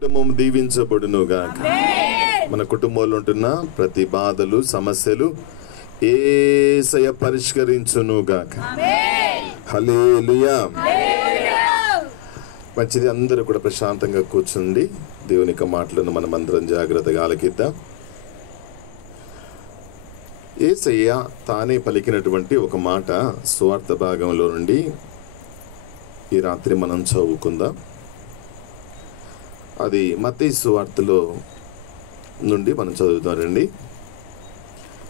కుటుంబం దీవించబడునుగాక. మన కుటుంబంలో ఉంటున్న ప్రతి బాధలు సమస్యలు యేసయ్య పరిష్కరించునుగాక. హల్లెలూయా. మంచిది, అందరూ కూడా ప్రశాంతంగా కూర్చుండి దేవుని యొక్క మాటలను మనం అందరం జాగ్రత్తగా ఆలకిద్దాం. యేసయ్య తానే పలికినటువంటి ఒక మాట సువార్త భాగంలో నుండి ఈ రాత్రి మనం చదువుకుందాం. అది మత్తయి సువార్తలో నుండి మనం చదువుతారండి.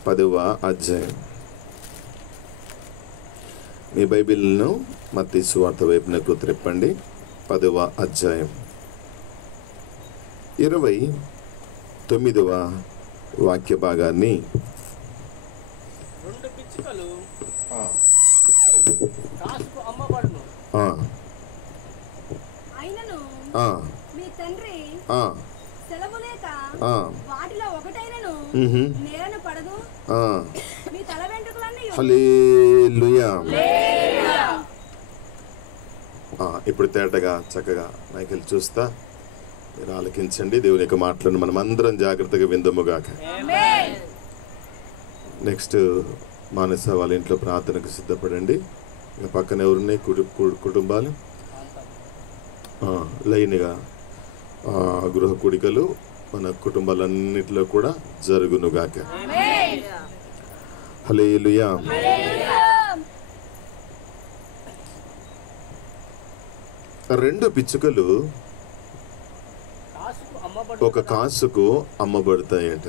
10వ అధ్యాయం. మీ బైబిల్ను మత్తయి సువార్త వైపునకు త్రిప్పండి. 10వ అధ్యాయం 29వ వాక్య భాగాన్ని. రెండు పిచ్చుకలు కాసుకు అమ్మబడును. అయినను మీ తండ్రి సెలవు లేక వాటిలో ఒకటైనను నేలను పడదు. మీ తల వెంట్రుకలన్నీ హల్లెలూయా. ఇప్పుడు తేటగా చక్కగా మైకిల్ చూస్తా మీరు ఆలకించండి. దేవుని యొక్క మాటలను మనం అందరం జాగ్రత్తగా విందముగాక. నెక్స్ట్ మానస వాళ్ళ ఇంట్లో ప్రార్థనకు సిద్ధపడండి. ఇక పక్కన ఎవరున్నాయి కుటుంబాలు లైన్గా గృహ కూడికలు మన కుటుంబాలన్నిటిలో కూడా జరుగునుగాక. హల్లెలూయా. రెండు పిచ్చుకలు ఒక కాసుకు అమ్మబడతాయంట.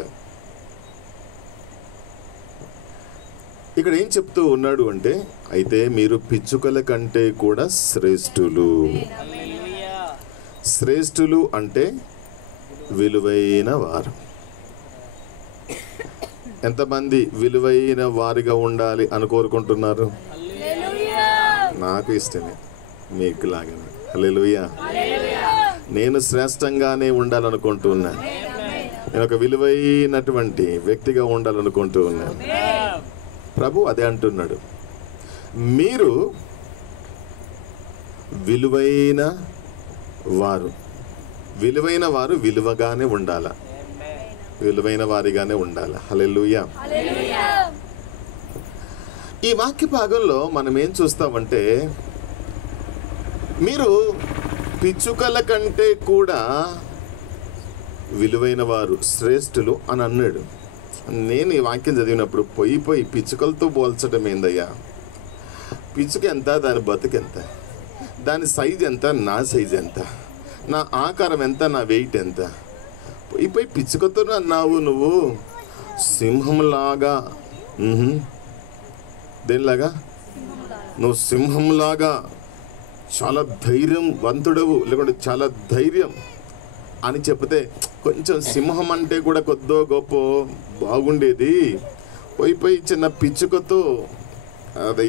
ఇక్కడ ఏం చెప్తూ ఉన్నాడు అంటే, అయితే మీరు పిచ్చుకల కంటే కూడా శ్రేష్ఠులు. శ్రేష్ఠులు అంటే విలువైన వారు. ఎంతమంది విలువైన వారిగా ఉండాలి అని కోరుకుంటున్నారు? నాకు ఇష్టమే, మీకు లాగానే. హల్లెలూయా. నేను శ్రేష్టంగానే ఉండాలనుకుంటున్నాను. నేను ఒక విలువైనటువంటి వ్యక్తిగా ఉండాలనుకుంటూ ఉన్నాను. ప్రభు అదే అంటున్నాడు, మీరు విలువైన వారు. విలువైన వారు విలువగానే ఉండాల, విలువైన వారిగానే ఉండాలి. హల్లెలూయా. ఈ వాక్య భాగంలో మనం ఏం చూస్తామంటే, మీరు పిచ్చుకల కంటే కూడా విలువైన వారు, శ్రేష్ఠులు అని అన్నాడు. నేను ఈ వాక్యం చదివినప్పుడు పోయి పిచ్చుకలతో పోల్చడం ఏందయ్యా? పిచ్చుక ఎంత, దాని బతుకెంత, దాని సైజ్ ఎంత, నా సైజ్ ఎంత, నా ఆకారం ఎంత, నా వెయిట్ ఎంత, పోయి పిచ్చుకతో అన్నావు నువ్వు. సింహంలాగా, దేనిలాగా? నువ్వు సింహంలాగా చాలా ధైర్యవంతుడవు, లేకుంటే చాలా ధైర్యం అని చెప్తే కొంచెం సింహం అంటే కూడా కొద్దో గొప్ప బాగుండేది. పోయి చిన్న పిచ్చుకతో అది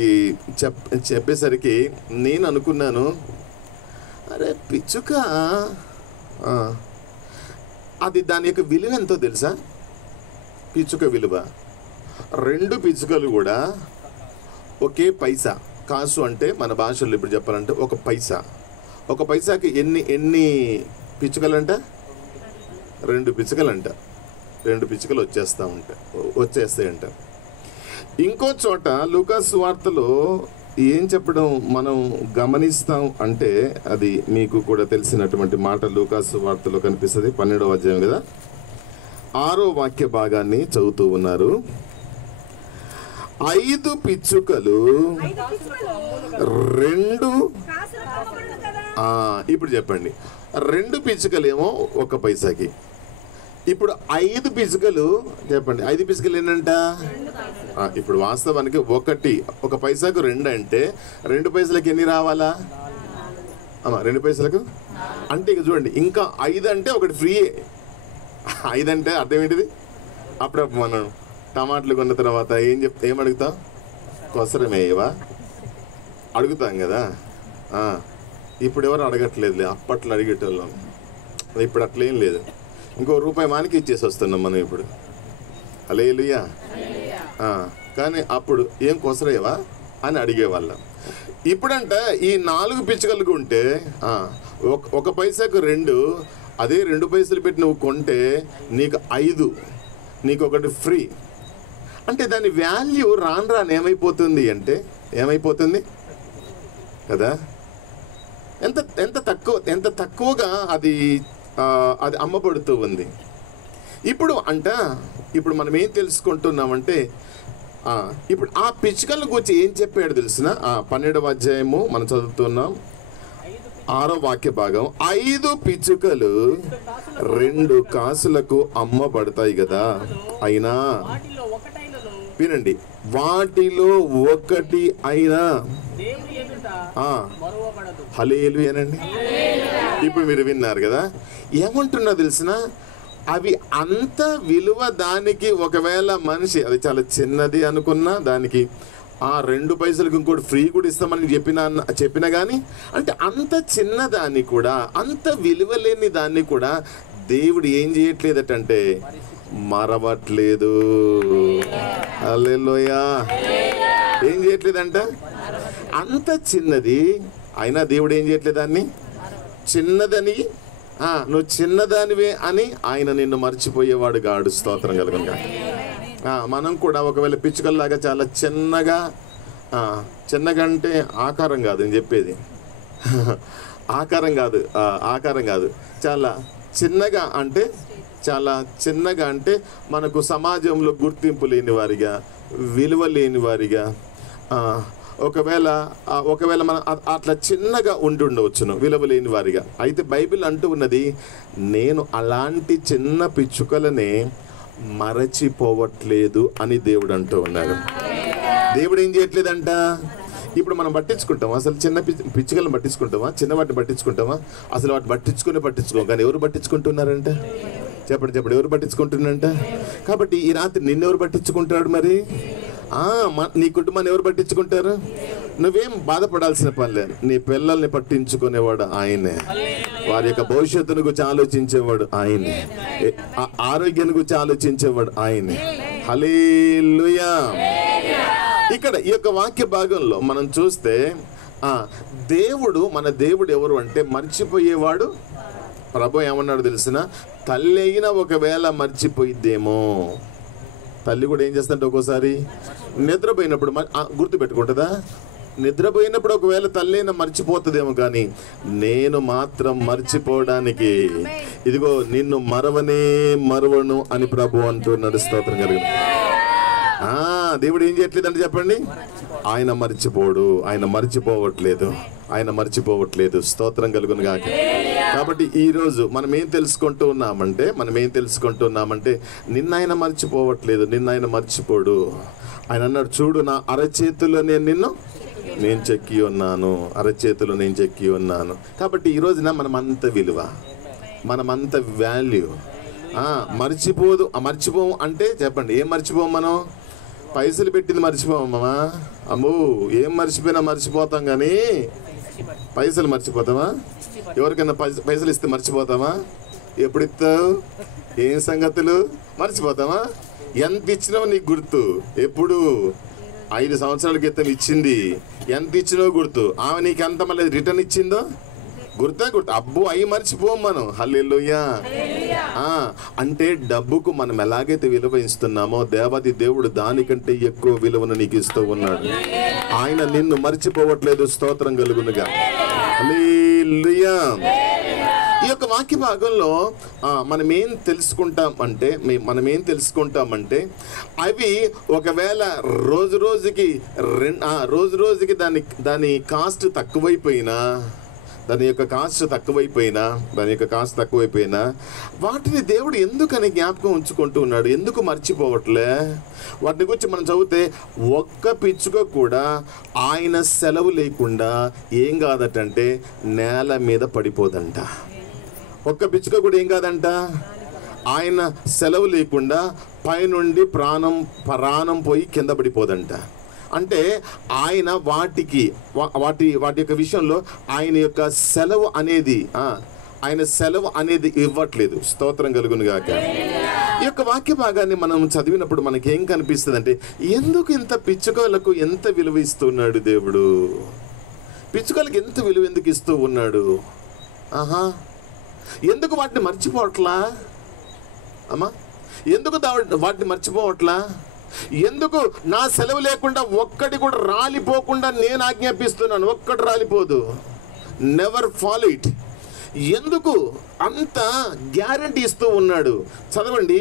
చెప్పేసరికి నేను అనుకున్నాను, అరే పిచ్చుక అది దాని యొక్క విలువ ఎంతో తెలుసా? పిచ్చుక విలువ, రెండు పిచ్చుకలు కూడా ఒకే పైసా. కాసు అంటే మన భాషలో ఇప్పుడు చెప్పాలంటే ఒక పైసా. ఒక పైసాకి ఎన్ని పిచ్చుకలంట? రెండు పిచ్చుకలంట. రెండు పిచ్చుకలు వచ్చేస్తాయంట. ఇంకో చోట లూకా సువార్తలో ఏం చెప్పడం మనం గమనిస్తాం అంటే, అది మీకు కూడా తెలిసినటువంటి మాట. లూకా సువార్తలో కనిపిస్తుంది, 12వ అధ్యాయం కదా, 6వ వాక్య భాగాన్ని చదువుతూ ఉన్నారు. 5 పిచ్చుకలు రెండు, ఇప్పుడు చెప్పండి, 2 పిచ్చుకలేమో ఒక పైసాకి. ఇప్పుడు 5 పిచ్చుకలు చెప్పండి, 5 పిచ్చుకలు ఏంటంట? ఇప్పుడు వాస్తవానికి ఒక పైసాకు 2 అంటే 2 పైసలకు ఎన్ని రావాలా? 2 పైసలకు అంటే ఇక చూడండి, ఇంకా 5 అంటే ఒకటి ఫ్రీయే. 5 అంటే అర్థం ఏంటిది? అప్పుడప్పుడు మనం టమాటాలు కొన్న తర్వాత ఏం అడుగుతాం? కొసరమేవా అడుగుతాం కదా. ఇప్పుడు ఎవరు అడగట్లేదు, అప్పట్లో అడిగేటోళ్ళం. ఇప్పుడు అట్లేం లేదు, ఇంకో రూపాయి మానికి ఇచ్చేసి వస్తున్నాం మనం ఇప్పుడు. హల్లెలూయా. కానీ అప్పుడు ఏం కొసరేవా అని అడిగేవాళ్ళం. ఇప్పుడంట ఈ 4 పిచ్చుకలు ఉంటే ఒక పైసాకు 2, అదే 2 పైసలు పెట్టి నువ్వు కొంటే నీకు 5, నీకు ఒకటి ఫ్రీ. అంటే దాని వాల్యూ రాను ఏమైపోతుంది అంటే ఏమైపోతుంది కదా? ఎంత తక్కువగా అది అమ్మబడుతూ ఉంది. ఇప్పుడు మనం ఏం తెలుసుకుంటున్నామంటే ఇప్పుడు ఆ పిచ్చుకల గురించి ఏం చెప్పాడు తెలిసిన 12వ అధ్యాయము మనం చదువుతున్నాం 6వ వాక్య భాగం. 5 పిచ్చుకలు 2 కాసులకు అమ్మబడతాయి కదా, అయినా వినండి, వాటిలో ఒకటి అయినా హల్లెలూయానండి. ఇప్పుడు మీరు విన్నారు కదా, ఏమంటున్నా తెలిసిన, అవి అంత విలువ దానికి. ఒకవేళ మనిషి అది చాలా చిన్నది అనుకున్నా దానికి 2 పైసలకు ఇంకోటి ఫ్రీ కూడా ఇస్తామని చెప్పినా కానీ, అంటే అంత చిన్నదాన్ని కూడా, అంత విలువ లేని దాన్ని కూడా దేవుడు ఏం చేయట్లేదటంటే మరవట్లేదు. హల్లెలూయా. ఏం చేయట్లేదంట, అంత చిన్నది అయినా దేవుడు ఏం చేయట్లేదు దాన్ని చిన్నదని. నువ్వు చిన్నదానివే అని ఆయన నిన్ను మర్చిపోయేవాడు గాడు. స్తోత్రం కలుగునుగా. మనం కూడా ఒకవేళ పిచ్చుకల్లాగా చాలా చిన్నగా అంటే ఆకారం కాదు నేను చెప్పేది, ఆకారం కాదు, చాలా చిన్నగా అంటే మనకు సమాజంలో గుర్తింపు లేని వారిగా, విలువ లేని వారిగా, ఒకవేళ మనం అట్లా చిన్నగా ఉండవచ్చును, విలువ లేని వారిగా. అయితే బైబిల్ అంటూ ఉన్నది, నేను అలాంటి చిన్న పిచ్చుకలనే మరచిపోవట్లేదు అని దేవుడు అంటూ ఉన్నాడు. దేవుడు ఏం చేయట్లేదంట. ఇప్పుడు మనం పట్టించుకుంటామా అసలు? చిన్న పిచ్చుకలను పట్టించుకుంటామా? చిన్న వాటిని పట్టించుకుంటామా? అసలు వాటిని పట్టించుకోం. కానీ ఎవరు పట్టించుకుంటున్నారంట? చెప్పండి ఎవరు పట్టించుకుంటున్నారంట? కాబట్టి ఈ రాత్రి నిన్నెవరు పట్టించుకుంటాడు మరి? నీ కుటుంబాన్ని ఎవరు పట్టించుకుంటారు? నువ్వేం బాధపడాల్సిన పని లేదు. నీ పిల్లల్ని పట్టించుకునేవాడు ఆయనే, వారి యొక్క భవిష్యత్తును గురించి ఆలోచించేవాడు ఆయనే, ఆరోగ్యాన్ని గురించి ఆలోచించేవాడు ఆయనే. హల్లెలూయా. ఇక్కడ ఈ యొక్క వాక్య భాగంలో మనం చూస్తే మన దేవుడు ఎవరు అంటే మర్చిపోయేవాడు. ప్రభు ఏమన్నాడు తెలిసిన, తల్లి అయినా ఒకవేళ మర్చిపోయిద్దేమో. తల్లి కూడా ఏం చేస్తుంటే ఒక్కోసారి నిద్రపోయినప్పుడు గుర్తు పెట్టుకుంటుందా? నిద్రపోయినప్పుడు ఒకవేళ తల్లి అయినా మర్చిపోతుందేమో, కానీ నేను మాత్రం మర్చిపోవడానికి ఇదిగో నిన్ను మరవను అని ప్రభు అంటున్నాడు. స్తోత్రం కలిగిన. దేవుడు ఏం చేయట్లేదంటే చెప్పండి, ఆయన మర్చిపోవట్లేదు. స్తోత్రం కలుగును గాక. కాబట్టి ఈరోజు మనం ఏం తెలుసుకుంటున్నామంటే నిన్న ఆయన మర్చిపోవట్లేదు, నిన్న ఆయన మర్చిపోడు. ఆయన అన్నాడు, చూడు నా అరచేతిలో నేను చెక్కి ఉన్నాను. కాబట్టి ఈ రోజున మనమంత విలువ, మనమంత వాల్యూ మర్చిపోము అంటే చెప్పండి, ఏం మర్చిపోం? మనం పైసలు పెట్టింది మర్చిపోమమ్మా. అమ్మో, ఏం మర్చిపోతాం కానీ పైసలు మర్చిపోతామా? ఎవరికైనా పైసలు ఇస్తే మర్చిపోతామా? ఎప్పుడు ఇస్తావు? ఏం సంగతులు? మర్చిపోతామా? ఎంత ఇచ్చినావు నీకు గుర్తు? ఎప్పుడు 5 సంవత్సరాల క్రితం ఇచ్చింది ఎంత ఇచ్చినావు గుర్తు. ఆమె నీకు ఎంత మళ్ళీ రిటర్న్ ఇచ్చిందో గుర్తు. అబ్బో, అవి మర్చిపోం మనం. హల్లెలూయా. అంటే డబ్బుకు మనం ఎలాగైతే విలువ ఇస్తున్నామో దేవాది దేవుడు దానికంటే ఎక్కువ విలువను నీకు ఇస్తూ ఉన్నాడు. ఆయన నిన్ను మర్చిపోవట్లేదు. స్తోత్రం కలుగునుగా. హల్లెలూయా. ఈ యొక్క వాక్య భాగంలో మనం ఏం తెలుసుకుంటామంటే అవి ఒకవేళ రోజు రోజుకి దాని కాస్ట్ తక్కువైపోయినా, దాని యొక్క కాస్ట్ తక్కువైపోయినా వాటిని దేవుడు ఎందుకని జ్ఞాపకం ఉంచుకుంటూ ఉన్నాడు? ఎందుకు మర్చిపోవట్లే? వాటిని గురించి మనం చదివితే ఒక్క పిచ్చుక కూడా ఆయన సెలవు లేకుండా ఏం కాదటంటే నేల మీద పడిపోదంట. ఒక్క పిచ్చుక కూడా ఏం కాదంట, ఆయన సెలవు లేకుండా పైనుండి ప్రాణం పోయి కింద పడిపోదంట. అంటే ఆయన వాటి యొక్క విషయంలో ఆయన సెలవు అనేది ఇవ్వట్లేదు. స్తోత్రం కలుగును గాక. ఈ యొక్క వాక్య భాగాన్ని మనం చదివినప్పుడు మనకేం కనిపిస్తుంది అంటే, ఎందుకు ఇంత పిచ్చుకలకు ఎంత విలువ ఇస్తున్నాడు దేవుడు? పిచ్చుకలకు ఎంత విలువ ఎందుకు ఇస్తూ ఉన్నాడు? ఎందుకు వాటిని మర్చిపోవట్లా అమ్మా? ఎందుకు వాటిని మర్చిపోవట్లా? ఎందుకు నా సెలవు లేకుండా ఒక్కటి కూడా రాలిపోకుండా నేను ఆజ్ఞాపిస్తున్నాను, ఒక్కటి రాలిపోదు. Never follow it. ఎందుకు అంత గ్యారంటీ ఇస్తూ ఉన్నాడు? చదవండి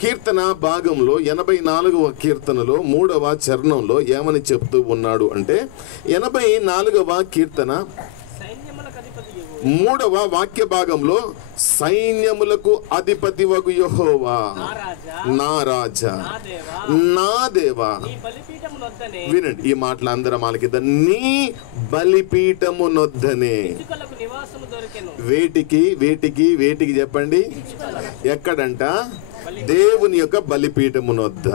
కీర్తన భాగంలో 84వ కీర్తనలో 3వ చరణంలో ఏమని చెప్తూ ఉన్నాడు అంటే, 84వ కీర్తన 3వ వాక్య భాగంలో, సైన్యములకు అధిపతివగు యెహోవా నా రాజా నా దేవా. వినండి ఈ మాటలు అందరం ఆలకిద్దాం. నీ బలిపీఠము నొద్దనే. వేటికి వేటికి వేటికి చెప్పండి? ఎక్కడంట? దేవుని యొక్క బలిపీఠము నొద్ద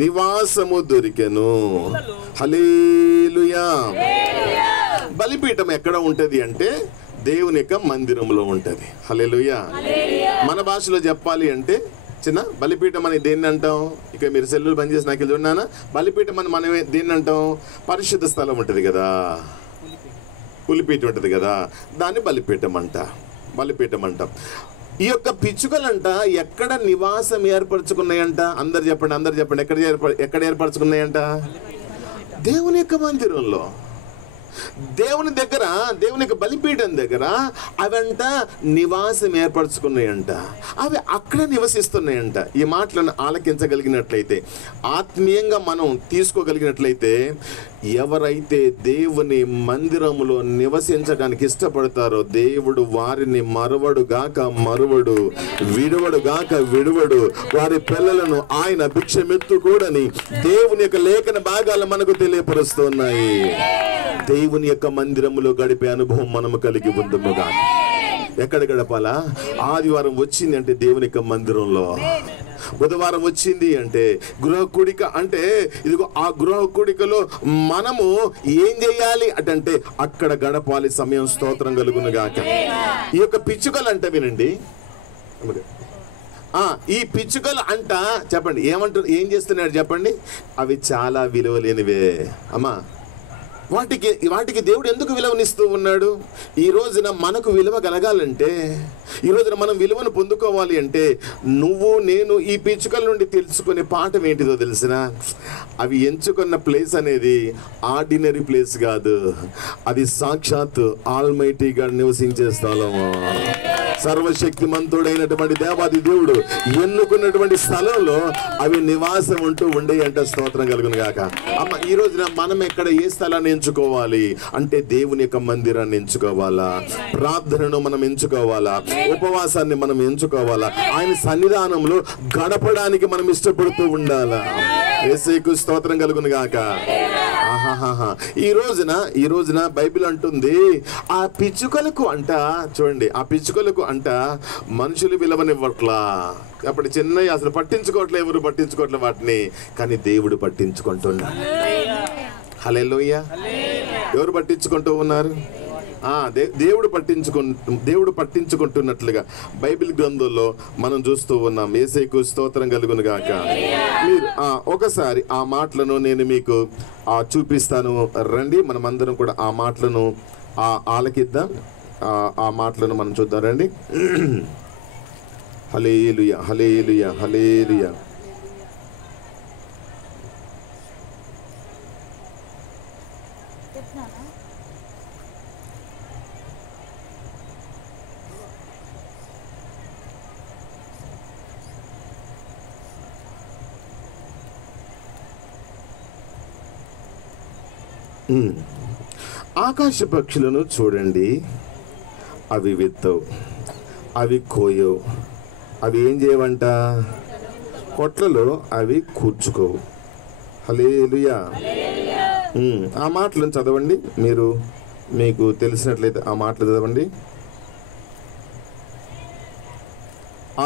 నివాసము దొరికెను. హల్లెలూయా. బలిపీఠం ఎక్కడ ఉంటది అంటే దేవుని యొక్క మందిరంలో ఉంటది. హల్లెలూయా. మన భాషలో చెప్పాలి అంటే చిన్న బలిపీఠం అని దేన్ని అంటాం? ఇక మీరు సెల్లులు బంద్ చేసి నాకు చూడనా, బలిపీఠం అని మనం దేన్ని అంటాం? పరిశుద్ధ స్థలం ఉంటది కదా, పులిపీఠం ఉంటది కదా, దాన్ని బలిపీఠం అంట, బలిపీఠం అంటాం. ఈ యొక్క పిచ్చుకలంట ఎక్కడ నివాసం ఏర్పరచుకున్నాయంట? అందరు చెప్పండి, అందరు చెప్పండి. ఎక్కడ ఏర్పరచుకున్నాయంట? దేవుని యొక్క మందిరంలో, దేవుని దగ్గర, దేవుని యొక్క బలిపీఠం దగ్గర అవంట నివాసం ఏర్పరచుకున్నాయంట. అవి అక్కడ నివసిస్తున్నాయంట. ఈ మాటలను ఆలకించగలిగినట్లయితే, ఆత్మీయంగా మనం తీసుకోగలిగినట్లయితే, ఎవరైతే దేవుని మందిరములో నివసించడానికి ఇష్టపడతారో దేవుడు వారిని మరువడుగాక మరువడు, విడువడుగాక విడువడు. వారి పిల్లలను ఆయన భిక్షమెత్తుకూడని దేవుని యొక్క లేఖన భాగాలు మనకు తెలియపరుస్తున్నాయి. దేవుని యొక్క మందిరములో గడిపే అనుభవం మనము కలిగి ఉందముగా. ఎక్కడ గడపాలా? ఆదివారం వచ్చింది అంటే దేవుని యొక్క మందిరంలో, బుధవారం వచ్చింది అంటే గృహ కూడిక అంటే ఇదిగో ఆ గృహ కూడికలో మనము ఏం చేయాలి అంటే అక్కడ గడపాలి సమయం. స్తోత్రం కలుగును గాక. ఈ యొక్క పిచ్చుకలు అంట వినండి, ఈ పిచ్చుకలు అంట చెప్పండి ఏమంటారు, ఏం చేస్తున్నాడు చెప్పండి? అవి చాలా విలువలేనివే అమ్మా. వాటికి దేవుడు ఎందుకు విలువనిస్తూ ఉన్నాడు? ఈ రోజున మనకు విలువ కలగాలంటే, ఈ రోజున మనం విలువను పొందుకోవాలి అంటే, నువ్వు నేను ఈ పిచ్చుకల నుండి తెలుసుకునే పాఠం ఏంటిదో తెలిసిన? అవి ఎంచుకున్న ప్లేస్ అనేది ఆర్డినరీ ప్లేస్ కాదు, అది సాక్షాత్ ఆల్మైటీ గాడ్ నివసించే స్థలము. సర్వశక్తిమంతుడైనటువంటి దేవాది దేవుడు ఎన్నుకున్నటువంటి స్థలంలో అవి నివాసం ఉంటూ ఉండే అంట. స్తోత్రం కలుగును గాక. అమ్మ, ఈ రోజున మనం ఎక్కడ ఏ స్థలాన్ని ఎంచుకోవాలి అంటే దేవుని యొక్క మందిరాన్ని ఎంచుకోవాలా, ప్రార్థనను మనం ఎంచుకోవాలా, ఉపవాసాన్ని మనం ఎంచుకోవాలా, ఆయన సన్నిధానంలో గడపడానికి మనం ఇష్టపడుతూ ఉండాలా. యేసుకు స్తోత్రం కలుగును గాక. ఈ రోజున బైబిల్ అంటుంది ఆ పిచ్చుకలకు అంట, చూడండి, ఆ పిచ్చుకలకు అంట మనుషులు విలువనివ్వట్లా. అప్పుడు చిన్నయ్య అసలు పట్టించుకోవట్లే, ఎవరు పట్టించుకోవట్లే వాటిని, కానీ దేవుడు పట్టించుకుంటున్నాడు. హల్లెలూయా. ఎవరు పట్టించుకుంటూ ఉన్నారు? దేవుడు పట్టించుకుంటున్నట్లుగా బైబిల్ గ్రంథంలో మనం చూస్తూ ఉన్నాం. యేసుకు స్తోత్రం కలుగును గాక. మీరు ఒకసారి ఆ మాటలను నేను మీకు చూపిస్తాను. రండి, మనమందరం కూడా ఆ మాటలను ఆలకిద్దాం. ఆ మాటలను మనం చూద్దాం. రండి. హల్లెలూయా, హల్లెలూయా, హల్లెలూయా. ఆకాశ పక్షులను చూడండి, అవి విత్తవు, అవి కోయవు, అవి ఏం చేయవంట? కొట్లలో అవి కూర్చుకోవు. హల్లెలూయా. ఆ మాటలను చదవండి, మీకు తెలిసినట్లయితే ఆ మాటలు చదవండి.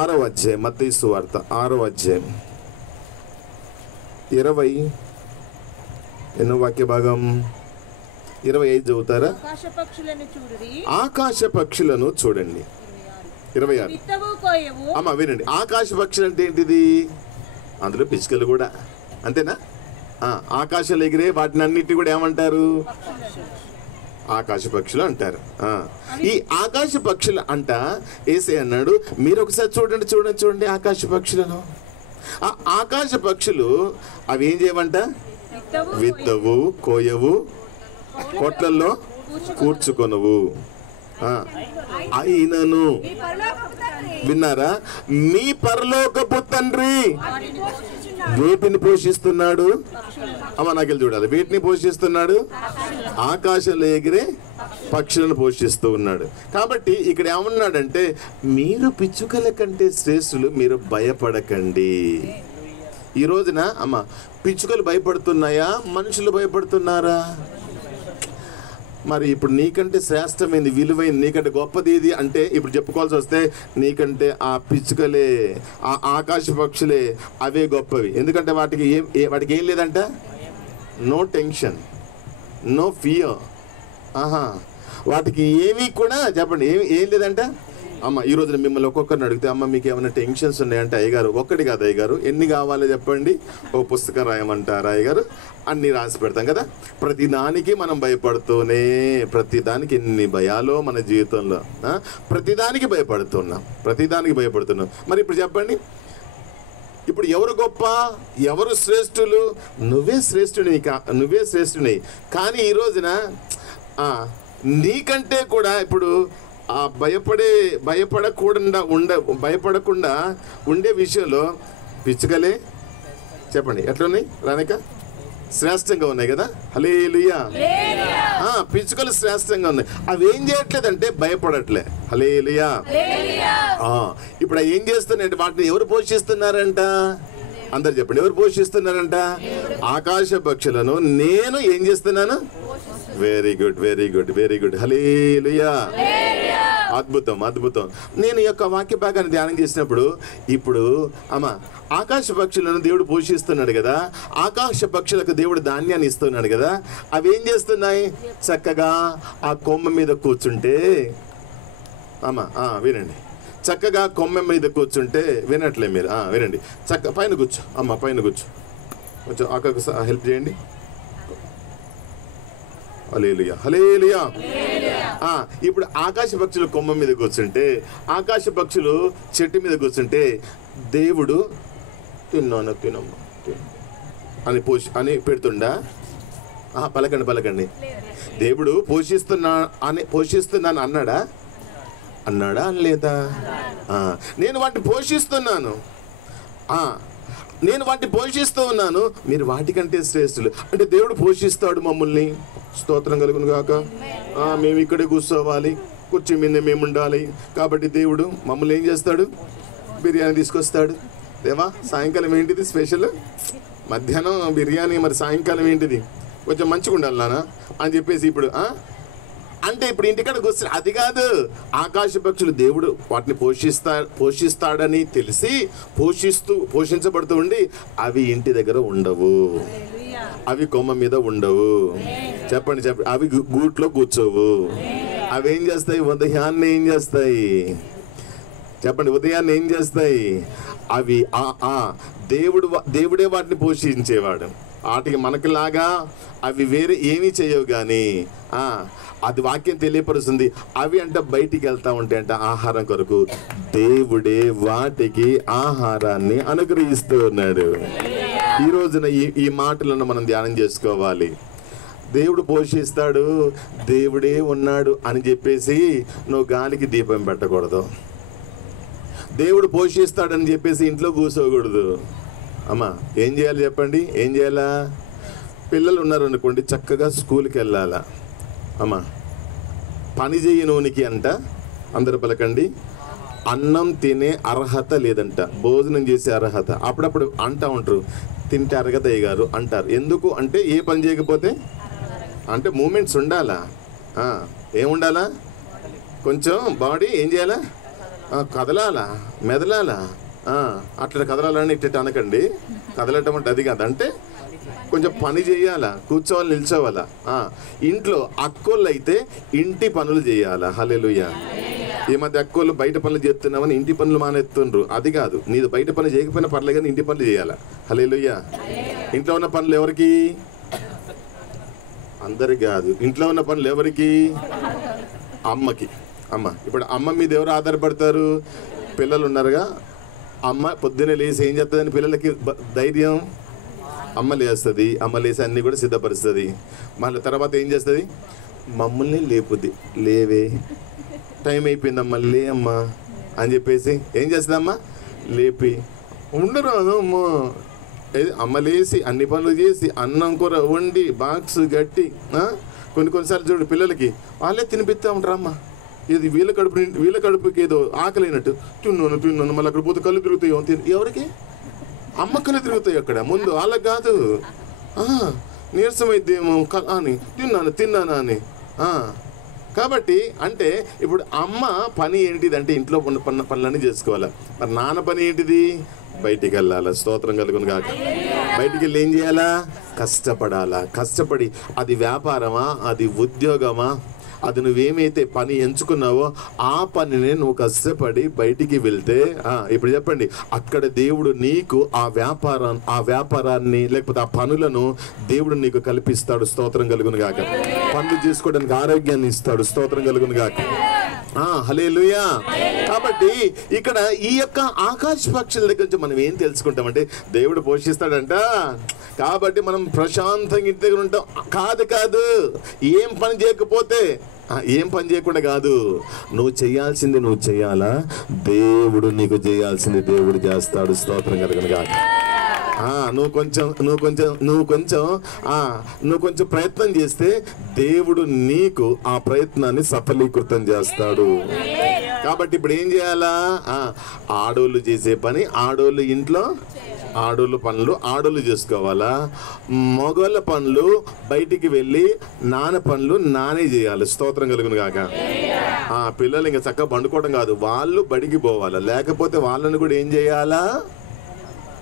6వ అధ్యాయం, మత్తయి సువార్త 6వ అధ్యాయం 20 ఎన్నో వాక్య భాగం 25 చదువుతారా? ఆకాశ పక్షులను చూడండి. 26. అమ్మా వినండి, ఆకాశ పక్షులు అంటే ఏంటిది? అందులో పిచ్చుకలు కూడా, అంతేనా? ఆకాశాలు ఎగిరే వాటిని అన్నిటి కూడా ఏమంటారు? ఆకాశ పక్షులు అంటారు. ఈ ఆకాశ పక్షులు అంట యేసయ్య అన్నాడు, మీరు ఒకసారి చూడండి ఆకాశ పక్షులను. ఆ ఆకాశ పక్షులు అవి ఏం చేయవంట? విత్తవు, కోయవు, కొట్లల్లో కూర్చుకొనవు. అయినను విన్నారా, మీ పరలోకపు తండ్రి వేటిని పోషిస్తున్నాడు? నాకెళ్ళి చూడాలి. వేటిని పోషిస్తున్నాడు? ఆకాశంలో ఎగిరే పక్షులను పోషిస్తూ ఉన్నాడు. కాబట్టి ఇక్కడ ఏమన్నాడంటే, మీరు పిచ్చుకల కంటే శ్రేష్ఠులు, మీరు భయపడకండి. ఈ రోజున పిచ్చుకలు భయపడుతున్నాయా? మనుషులు భయపడుతున్నారా? మరి ఇప్పుడు నీకంటే శ్రేష్టమైంది, విలువైంది, నీకంటే గొప్పది ఏది అంటే ఇప్పుడు చెప్పుకోవాల్సి వస్తే నీకంటే ఆ పిచ్చుకలే, ఆ ఆకాశ పక్షులే అవే గొప్పవి. ఎందుకంటే వాటికి ఏం లేదంట? No tension, no fear. వాటికి ఏమీ కూడా చెప్పండి, ఏం లేదంట. ఈ రోజున మిమ్మల్ని ఒక్కొక్కరిని అడిగితే, మీకు ఏమైనా టెన్షన్స్ ఉన్నాయంటే, అయ్యగారు ఒక్కటి కాదు అయ్యగారు, ఎన్ని కావాలో చెప్పండి, ఓ పుస్తకం రాయమంటారా అయ్యగారు? అన్నీ రాసి పెడతాం కదా. ప్రతిదానికి మనం భయపడుతూనే, ప్రతిదానికి ఎన్ని భయాలో మన జీవితంలో, ప్రతిదానికి భయపడుతున్నాం. మరి ఇప్పుడు చెప్పండి, ఇప్పుడు ఎవరు గొప్ప, ఎవరు శ్రేష్ఠులు? నువ్వే శ్రేష్ఠుని. కానీ ఈ రోజున నీకంటే కూడా ఇప్పుడు భయపడకుండా ఉండే విషయంలో పిచ్చుకలే చెప్పండి ఎట్లున్నాయి? రానిక శ్రేష్టంగా ఉన్నాయి కదా. హల్లెలూయా. పిచ్చుకలు శ్రేష్టంగా ఉన్నాయి. అవి ఏం చేయట్లేదంటే భయపడట్లే. హల్లెలూయా. ఇప్పుడు ఏం చేస్తున్నాయంటే వాటిని ఎవరు పోషిస్తున్నారంట? అందరు చెప్పండి, ఎవరు పోషిస్తున్నారంట? ఆకాశ పక్షులను నేను ఏం చేస్తున్నాను? Very good. హల్లెలూయా. అద్భుతం. నేను ఈ యొక్క వాక్య భాగాన్ని ధ్యానం చేసినప్పుడు ఇప్పుడు ఆకాశ పక్షులను దేవుడు పోషిస్తున్నాడు కదా. ఆకాశ పక్షులకు దేవుడు ధాన్యాన్ని ఇస్తున్నాడు కదా. అవి ఏం చేస్తున్నాయి? చక్కగా ఆ కొమ్మ మీద కూర్చుంటే, వినండి, చక్కగా కొమ్మ మీద కూర్చుంటే వినట్లే మీరు, వినండి, పైన కూర్చో పైన కూర్చో, కొంచెం అక్కకు హెల్ప్ చేయండి. హల్లెలూయా. ఇప్పుడు ఆకాశ పక్షులు కొమ్మ మీద కూర్చుంటే, ఆకాశ పక్షులు చెట్టు మీద కూర్చుంటే దేవుడు తినమ్మా అని పెడుతుండా? పలకండి. దేవుడు పోషిస్తున్నాను అన్నాడా లేదా? నేను వాటిని పోషిస్తున్నాను, పోషిస్తూ ఉన్నాను, మీరు వాటికంటే శ్రేష్ఠులు. అంటే దేవుడు పోషిస్తాడు మమ్మల్ని. స్తోత్రం కలుగును గాక. మేము ఇక్కడే కూర్చోవాలి, కుర్చీ మీద మేము ఉండాలి. కాబట్టి దేవుడు మమ్మల్ని ఏం చేస్తాడు? బిర్యానీ తీసుకొస్తాడు. దేవా సాయంకాలం ఏంటిది స్పెషల్? మధ్యాహ్నం బిర్యానీ, మరి సాయంకాలం ఏంటిది? కొంచెం మంచిగా ఉండాలి నాన్న అని చెప్పేసి ఇప్పుడు అంటే ఇప్పుడు ఇంటికాడ కూర్చొని అది కాదు. ఆకాశ పక్షులు దేవుడు వాటిని పోషిస్తాడని తెలిసి పోషించబడుతూ ఉండి అవి ఇంటి దగ్గర ఉండవు, అవి కొమ్మ మీద ఉండవు. చెప్పండి, అవి గూట్లో కూర్చోవు. అవి ఏం చేస్తాయి? ఉదయాన్నే ఏం చేస్తాయి? చెప్పండి, ఉదయాన్నే ఏం చేస్తాయి? అవి దేవుడే వాటిని పోషించేవాడు. వాటికి మనకులాగా అవి వేరే ఏమీ చేయవు. కానీ అది వాక్యం తెలియపరుస్తుంది. అవి అంటే బయటికి వెళ్తా ఉంటాయి అంట ఆహారం కొరకు. దేవుడే వాటికి ఆహారాన్ని అనుగ్రహిస్తూ ఉన్నాడు. ఈ రోజున ఈ మాటలను మనం ధ్యానం చేసుకోవాలి. దేవుడు పోషిస్తాడు, దేవుడే ఉన్నాడు అని చెప్పేసి నువ్వు గాలికి దీపం పెట్టకూడదు. దేవుడు పోషిస్తాడని చెప్పేసి ఇంట్లో కూర్చోకూడదు. ఏం చేయాలి చెప్పండి? ఏం చేయాలా? పిల్లలు ఉన్నారు అనుకోండి, చక్కగా స్కూల్కి వెళ్ళాలా. పని చేయనోనికి అంట, అందరు పలకండి, అన్నం తినే అర్హత లేదంట, భోజనం చేసే అర్హత. అప్పుడప్పుడు అంటూ ఉంటారు, తింటే అర్హత అయ్యారు అంటారు. ఎందుకు అంటే ఏ పని చేయకపోతే అంటే మూమెంట్స్ ఉండాలా. ఏముండాలా? కొంచెం బాడీ ఏం చేయాలా? కదలాలా, మెదలాలా. అట్లా కదలాలని ఇట్ట అనకండి. కదలటం అంటే అది కాదు. అంటే కొంచెం పని చేయాలా, కూర్చోవాలి, నిల్చోవాలా. ఇంట్లో అక్కోళ్ళు అయితే ఇంటి పనులు చేయాలా. హల్లెలూయా. ఈ మధ్య అక్కోళ్ళు బయట పనులు చేస్తున్నామని ఇంటి పనులు మానేస్తుండ్రు. అది కాదు, నీది బయట పనులు చేయకపోయినా పర్లేదు కానీ ఇంటి పనులు చేయాలా. హల్లెలూయా. ఇంట్లో ఉన్న పనులు ఎవరికి? అందరికి కాదు. ఇంట్లో ఉన్న పనులు ఎవరికి? అమ్మకి. అమ్మ. ఇప్పుడు అమ్మ మీద ఎవరు ఆధారపడతారు? పిల్లలు ఉన్నారుగా. అమ్మ పొద్దున్నే లేచి ఏం చేస్తుందని పిల్లలకి ధైర్యం? అమ్మ లేస్తుంది. అమ్మ లేసి అన్నీ కూడా సిద్ధపరుస్తుంది. మళ్ళీ తర్వాత ఏం చేస్తుంది? మమ్మల్ని లేపుద్ది. లేవే, టైం అయిపోయిందమ్మా, లే అమ్మా అని చెప్పేసి ఏం చేస్తుందమ్మా? లేపి ఉండరాదు అమ్మా. అమ్మ లేసి అన్ని పనులు చేసి అన్నం కూర వండి బాక్స్ గట్టి కొన్నిసార్లు చూడు పిల్లలకి వాళ్ళే తినిపిస్తూ ఉంటారు. అమ్మ ఇది వీళ్ళ కడుపుకి ఏదో ఆకలినట్టు తిన్నాను మళ్ళీ అక్కడ పోతే కళ్ళు తిరుగుతాయో. ఎవరికి? అమ్మ కళ్ళు తిరుగుతాయి అక్కడ. ముందు వాళ్ళకి కాదు. నీరసమైద్దేమో అని తిన్నానా అని. కాబట్టి అంటే ఇప్పుడు అమ్మ పని ఏంటిది అంటే ఇంట్లో పనులన్నీ చేసుకోవాలా. మరి నాన్న పని ఏంటిది? బయటికి వెళ్ళాలా. స్తోత్రం కలుగును గాక. బయటికి వెళ్ళి ఏం చేయాలా? కష్టపడాలా. కష్టపడి అది వ్యాపారమా, అది ఉద్యోగమా, అది నువ్వేమైతే పని ఎంచుకున్నావో ఆ పనిని నువ్వు కష్టపడి బయటికి వెళ్తే ఇప్పుడు చెప్పండి, అక్కడ దేవుడు నీకు ఆ వ్యాపారాన్ని లేకపోతే ఆ పనులను దేవుడు నీకు కల్పిస్తాడు. స్తోత్రం కలుగును గాక. పనులు చేసుకోవడానికి ఆరోగ్యాన్ని ఇస్తాడు. స్తోత్రం కలుగును గాక. హల్లెలూయా. కాబట్టి ఇక్కడ ఈ యొక్క ఆకాశ పక్షుల దగ్గర నుంచి మనం ఏం తెలుసుకుంటామంటే దేవుడు పోషిస్తాడంట కాబట్టి మనం ప్రశాంతంగా ఇంటి దగ్గర ఉంటాం. కాదు ఏం పని చేయకపోతే, ఏం పని చేయకుండా కాదు, నువ్వు చేయాల్సింది నువ్వు చేయాలా. దేవుడు నీకు చేయాల్సింది దేవుడు చేస్తాడు. స్తోత్రం కలుగును గాక. నువ్వు కొంచెం ప్రయత్నం చేస్తే దేవుడు నీకు ఆ ప్రయత్నాన్ని సఫలీకృతం చేస్తాడు. కాబట్టి ఇప్పుడు ఏం చేయాలా? ఆడోళ్ళు చేసే పని ఆడోళ్ళు ఇంట్లో ఆడోళ్ళు పనులు ఆడోళ్ళు చేసుకోవాలా. మగవాళ్ళ పనులు బయటికి వెళ్ళి నాన్న పనులు నానే చేయాలి. స్తోత్రం కలుగును గాక. పిల్లలు ఇంకా చక్కగా పండుకోవడం కాదు, వాళ్ళు బడికి పోవాలా. లేకపోతే వాళ్ళని కూడా ఏం చేయాలా?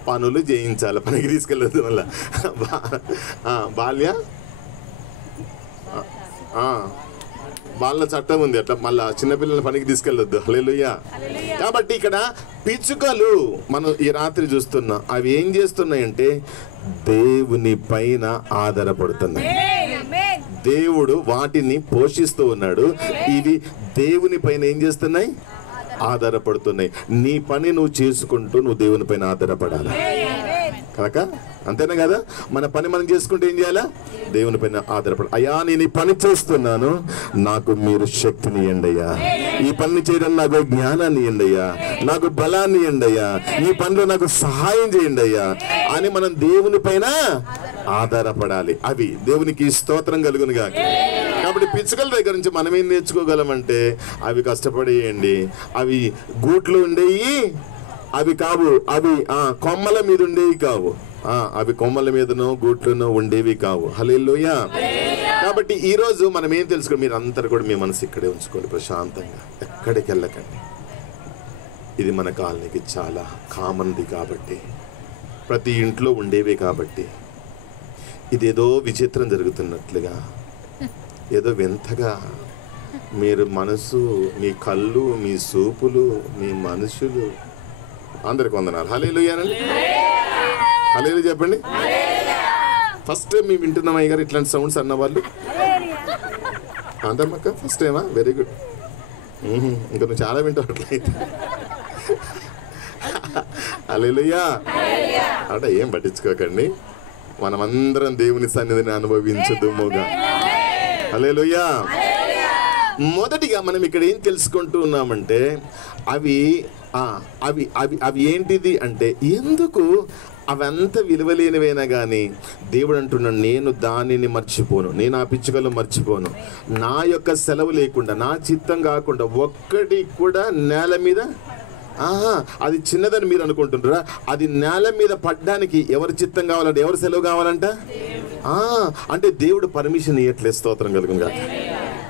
పనులు చేయించాలి. పనికి తీసుకెళ్ళదు. మళ్ళా వాళ్ళ చట్టం ఉంది అట్లా. మళ్ళా చిన్నపిల్లల పనికి తీసుకెళ్ళొద్దు. హల్లెలూయా. కాబట్టి ఇక్కడ పిచ్చుకలు మనం ఈ రాత్రి చూస్తున్నాం. అవి ఏం చేస్తున్నాయంటే దేవుని పైన ఆధారపడుతున్నాయి. దేవుడు వాటిని పోషిస్తూ ఉన్నాడు. ఇవి దేవుని పైన ఏం చేస్తున్నాయి? ఆధారపడుతున్నాయి. నీ పని నువ్వు చేసుకుంటూ నువ్వు దేవుని పైన ఆధారపడాలి కాక. అంతేనా కదా? మన పని మనం చేసుకుంటే ఏం చేయాలా? దేవుని పైన ఆధారపడాలి. అయ్యా నేను ఈ పని చేస్తున్నాను, నాకు మీరు శక్తిని ఇవ్వండి అయ్యా. ఈ పని చేయడం నాకు జ్ఞానాన్ని ఇవ్వండి అయ్యా, నాకు బలాన్ని ఇవ్వండి అయ్యా, ఈ పనిలో నాకు సహాయం చేయండి అయ్యా అని మనం దేవుని పైన ఆధారపడాలి. అవి దేవునికి స్తోత్రం కలుగును గాక. కాబట్టి పిచ్చుకల దగ్గర నుంచి మనం ఏం నేర్చుకోగలమంటే అవి కష్టపడేయండి. అవి గూట్లు ఉండేవి అవి కావు. అవి కొమ్మల మీద ఉండేవి కావు. అవి కొమ్మల మీదనో గూట్లను ఉండేవి కావు. హల్లెలూయా. కాబట్టి ఈ రోజు మనం ఏం తెలుసుకోండి, మీరు అందరు కూడా మీ మనసు ఇక్కడే ఉంచుకోండి ప్రశాంతంగా, ఎక్కడికి వెళ్ళకండి. ఇది మన కాలనీకి చాలా కామన్ది కాబట్టి, ప్రతి ఇంట్లో ఉండేవే కాబట్టి, ఇదేదో విచిత్రం జరుగుతున్నట్లుగా, ఏదో వింతగా మీరు మనసు, మీ కళ్ళు, మీ సూపులు, మీ మనుషులు అందరికి వందనాలు. హల్లెలూయానండి. హల్లెలూయా చెప్పండి. ఫస్ట్ టైం మేము వింటున్నాం అయ్య గారు ఇట్లాంటి సౌండ్స్ అన్నవాళ్ళు అందమ్మక్క ఫస్ట్ టైమా? Very good. ఇంకా నువ్వు చాలా వింటావు అట్లయితే. హల్లెలూయా అంటే ఏం పట్టించుకోకండి, మనమందరం దేవుని సన్నిధిని అనుభవించుదుముగా. హల్లెలూయా. మొదటిగా మనం ఇక్కడ ఏం తెలుసుకుంటూ ఉన్నామంటే అవి అవి అవి అవి ఏంటిది అంటే, ఎందుకు అవంత విలువలేనివైనా కానీ దేవుడు అంటున్నాడు, నేను దానిని మర్చిపోను, నేను ఆ పిచ్చుకలు మర్చిపోను. నా యొక్క సెలవు లేకుండా, నా చిత్తం కాకుండా ఒక్కటి కూడా నేల మీద అది చిన్నదని మీరు అనుకుంటున్నారా? అది నేల మీద పడ్డానికి ఎవరి చిత్తం కావాలంటే, ఎవరి సెలవు కావాలంట? అంటే దేవుడు పర్మిషన్ ఇవ్వట్లేదు. స్తోత్రం కలుగును గాక.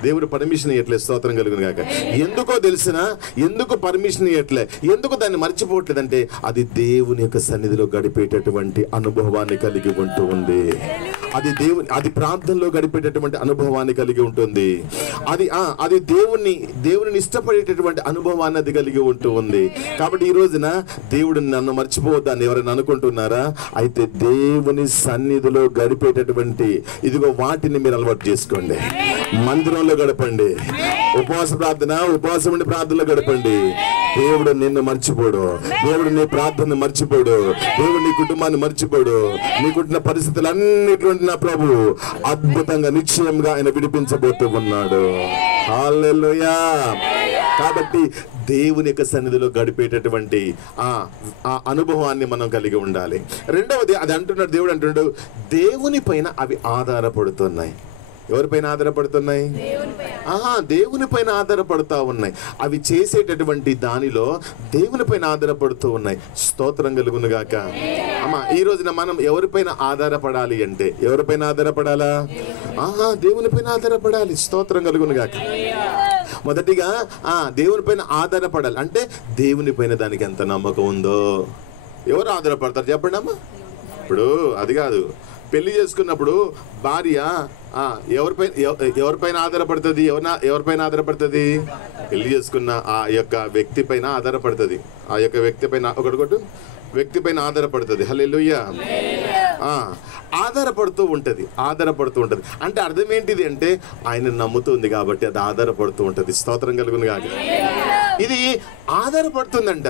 దేవుడు పర్మిషన్ ఇవ్వట్లేదు. స్తోత్రం కలుగును గాక. ఎందుకో తెలిసినా ఎందుకు పర్మిషన్ ఇవ్వట్లే, ఎందుకు దాన్ని మర్చిపోవట్లేదంటే అది దేవుని యొక్క సన్నిధిలో గడిపేటటువంటి అనుభవాన్ని కలిగి ఉంటూ ఉంది. అది ప్రార్థనలో గడిపేటటువంటి అనుభవాన్ని కలిగి ఉంటుంది. అది దేవుని ఇష్టపడేటటువంటి అనుభవాన్ని అది కలిగి ఉంటుంది. కాబట్టి ఈ రోజున దేవుడు నన్ను మర్చిపోవద్దని ఎవరైనా అనుకుంటున్నారా? అయితే దేవుని సన్నిధిలో గడిపేటటువంటి ఇదిగో వాటిని మీరు అలవాటు చేసుకోండి. మందిరంలో గడపండి, ఉపవాసం ఉండి ప్రార్థనలో గడపండి. దేవుడు నిన్ను మర్చిపోడు, దేవుడు నీ ప్రార్థన మర్చిపోడు, దేవుడు నీ కుటుంబాన్ని మర్చిపోడు. నీకుంటున్న పరిస్థితులన్నిటి నా ప్రభు అద్భుతంగా నిశ్చయంగా ఆయన విడిపించబోతూ ఉన్నాడు. హల్లెలూయా. కాబట్టి దేవుని యొక్క సన్నిధిలో గడిపేటటువంటి ఆ అనుభవాన్ని మనం కలిగి ఉండాలి. రెండవది అది అంటున్నాడు, దేవుడు అంటున్నాడు దేవుని పైన అవి ఆధారపడుతున్నాయి. ఎవరిపైన ఆధారపడుతున్నాయి? దేవుని పైన ఆధారపడుతూ ఉన్నాయి. అవి చేసేటటువంటి దానిలో దేవుని పైన ఆధారపడుతూ ఉన్నాయి. స్తోత్రం కలుగును గాక. అమ్మా, ఈ రోజున మనం ఎవరిపైన ఆధారపడాలి అంటే ఎవరిపైన ఆధారపడాలా? దేవుని పైన ఆధారపడాలి. స్తోత్రం కలుగును గాక. మొదటిగా దేవుని పైన ఆధారపడాలి అంటే దేవుని పైన దానికి ఎంత నమ్మకం ఉందో. ఎవరు ఆధారపడతారు చెప్పండి అమ్మా? ఇప్పుడు అది కాదు, పెళ్లి చేసుకున్నప్పుడు భార్య ఎవరిపైన ఆధారపడుతుంది? ఎవరిపైన ఆధారపడుతుంది? పెళ్లి చేసుకున్న ఆ యొక్క వ్యక్తి పైన ఆధారపడుతుంది. ఆ యొక్క వ్యక్తి పైన వ్యక్తి పైన ఆధారపడుతుంది. హల్లెలూయా. ఆధారపడుతూ ఉంటుంది అంటే అర్థం ఏంటిది అంటే ఆయన నమ్ముతుంది కాబట్టి అది ఆధారపడుతూ ఉంటుంది. స్తోత్రం కలుగును గాక. ఇది ఆధారపడుతుందంట.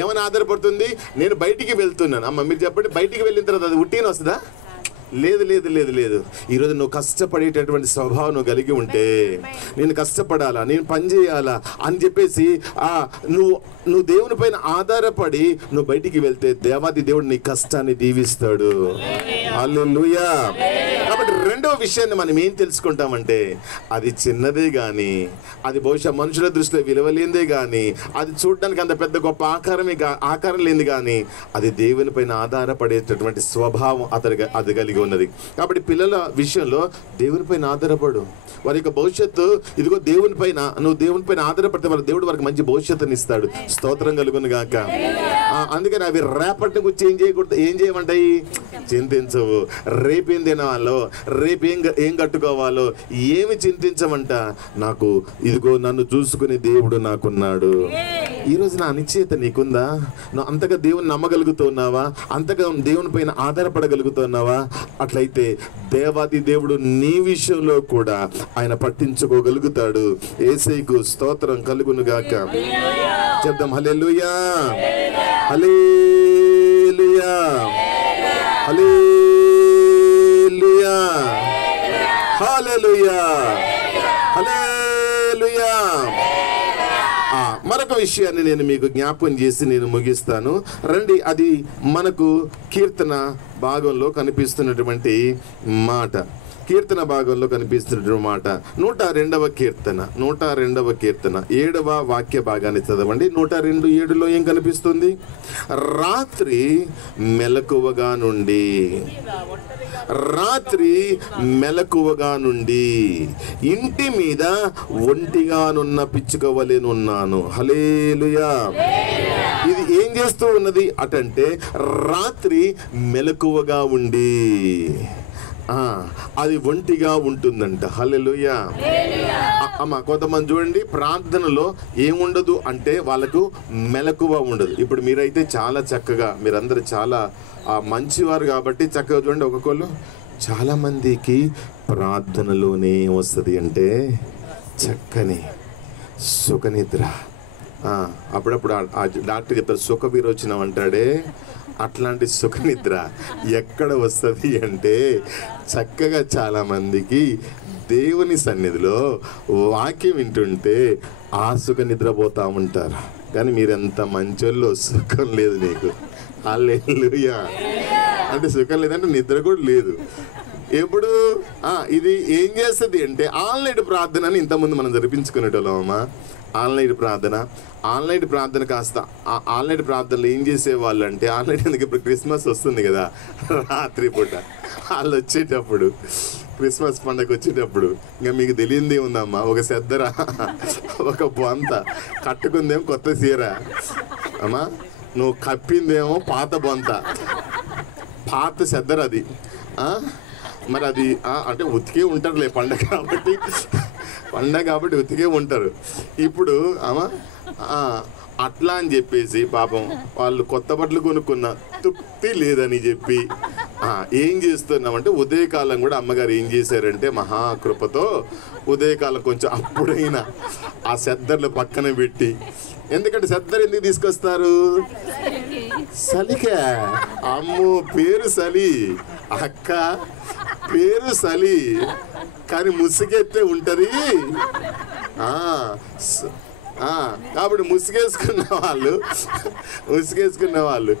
ఏమైనా ఆధారపడుతుంది? నేను బయటికి వెళ్తున్నాను. అమ్మ మీరు చెప్పండి, బయటికి వెళ్ళిన తర్వాత అది ఉట్టిన వస్తుందా? లేదు లేదు లేదు లేదు. ఈరోజు నువ్వు కష్టపడేటటువంటి స్వభావం నువ్వు కలిగి ఉంటే, నేను కష్టపడాలా, నేను పని చేయాలా అని చెప్పేసి నువ్వు దేవుని పైన ఆధారపడి నువ్వు బయటికి వెళ్తే దేవాది దేవుడు నీ కష్టాన్ని దీవిస్తాడు. హల్లెలూయా. కాబట్టి రెండవ విషయాన్ని మనం ఏం తెలుసుకుంటామంటే అది చిన్నదే కానీ, అది బహుశా మనుషుల దృష్టిలో విలువలేనిదే కానీ, అది చూడడానికి అంత పెద్ద గొప్ప ఆకారం లేనిది కానీ, అది దేవుని పైన ఆధారపడేటటువంటి స్వభావం అది కలిగి ఉన్నది. కాబట్టి పిల్లల విషయంలో దేవుని పైన ఆధారపడు. వారి యొక్క భవిష్యత్తు ఇదిగో దేవుని పైన, నువ్వు దేవుని పైన ఆధారపడితే వారి దేవుడు వారికి మంచి భవిష్యత్తుని ఇస్తాడు. స్తోత్రం కలుగును గాక. అందుకని అవి రేపటి గురించి ఏం చేయమంటాయి? చింతించవు. రేపేం తినాలో, రేపేం కట్టుకోవాలో ఏమి చింతించమంట. నాకు ఇదిగో నన్ను చూసుకునే దేవుడు నాకున్నాడు. ఈరోజు నా నిశ్చయత నీకుందా? నువ్వు అంతగా దేవుని నమ్మగలుగుతున్నావా? అంతగా దేవుని పైన ఆధారపడగలుగుతున్నావా? అట్లయితే దేవాది దేవుడు నీ విషయంలో కూడా ఆయన పట్టించుకోగలుగుతాడు. యేసయ్యకు స్తోత్రం కలుగును గాక. చెప్దాం హల్లెలూయా, హల్లెలూయా, హల్లెలూయా, హల్లెలూయా, హల్లెలూయా. మరొక విషయాన్ని నేను మీకు జ్ఞాపకం చేసి నేను ముగిస్తాను. రండి, అది మనకు కీర్తన భాగంలో కనిపిస్తున్నటువంటి మాట. కీర్తన భాగంలో కనిపిస్తున్నటువంటి మాట 102వ కీర్తన 7వ వాక్య భాగాన్ని చదవండి. 102:7 ఏం కనిపిస్తుంది? రాత్రి మెలకువగా నుండి ఇంటి మీద ఒంటిగానున్న పిచ్చుక వలెనున్నాను. హల్లెలూయా. ఇది ఏం చేస్తూ ఉన్నది అటంటే రాత్రి మెలకువగా ఉండి అది ఒంటిగా ఉంటుందంట. హల్లెలూయా. అమ్మ కొంతమంది చూడండి, ప్రార్థనలో ఏముండదు అంటే వాళ్ళకు మెలకువ ఉండదు. ఇప్పుడు మీరైతే చాలా చక్కగా, మీరందరూ చాలా మంచివారు కాబట్టి చక్కగా చూడండి. ఒక్కొక్కరు చాలా మందికి ప్రార్థనలోనే వస్తుంది అంటే చక్కని సుఖనిద్ర. అప్పుడప్పుడు డాక్టర్ చెప్తారు సుఖ విరోచనం అంటాడే, అట్లాంటి సుఖనిద్ర ఎక్కడ వస్తుంది అంటే చక్కగా చాలా మందికి దేవుని సన్నిధిలో వాక్యం వింటుంటే ఆ సుఖ నిద్రపోతా ఉంటారు. కానీ మీరెంత మంచోళ్ళు, సుఖం లేదు నీకు. హల్లెలూయా. అంటే సుఖం లేదంటే నిద్ర కూడా లేదు. ఎప్పుడు ఇది ఏం చేస్తుంది అంటే ఆన్లైన్ ప్రార్థన అని ఇంతకుముందు మనం జరిపించుకునేటోళ్ళం అమ్మా. ఆన్లైన్ ప్రార్థన కాస్త ఆన్లైన్ ప్రార్థనలు ఏం చేసేవాళ్ళు అంటే, ఆన్లైన్ ఎందుకు ఇప్పుడు క్రిస్మస్ వస్తుంది కదా, రాత్రి పూట వాళ్ళు వచ్చేటప్పుడు, క్రిస్మస్ పండుగ వచ్చేటప్పుడు ఇంకా మీకు తెలియందే ఉందమ్మా, ఒక సెద్దర ఒక బొంత కట్టుకుందేమో కొత్త చీర అమ్మా, నువ్వు కప్పిందేమో పాత బొంత, పాత సెద్దర అది. మరి అది అంటే ఉతికే ఉంటారులే, పండగ కాబట్టి ఉతికే ఉంటారు. ఇప్పుడు అట్లా అని చెప్పేసి పాపం వాళ్ళు కొత్త బట్టలు కొనుక్కున్న తృప్తి లేదని చెప్పి ఏం చేస్తున్నామంటే ఉదయకాలం కూడా అమ్మగారు ఏం చేశారంటే మహాకృపతో ఉదయకాలం కొంచెం అప్పుడైనా ఆ సెద్దర్లు పక్కన పెట్టి, ఎందుకంటే సెద్దరు ఎందుకు తీసుకొస్తారు? సలికే. అమ్మో, పేరు సలి, అక్క పేరు సలి, కానీ ముసుగెత్తే ఉంటది. కాబట్టి ముసుగేసుకున్న వాళ్ళు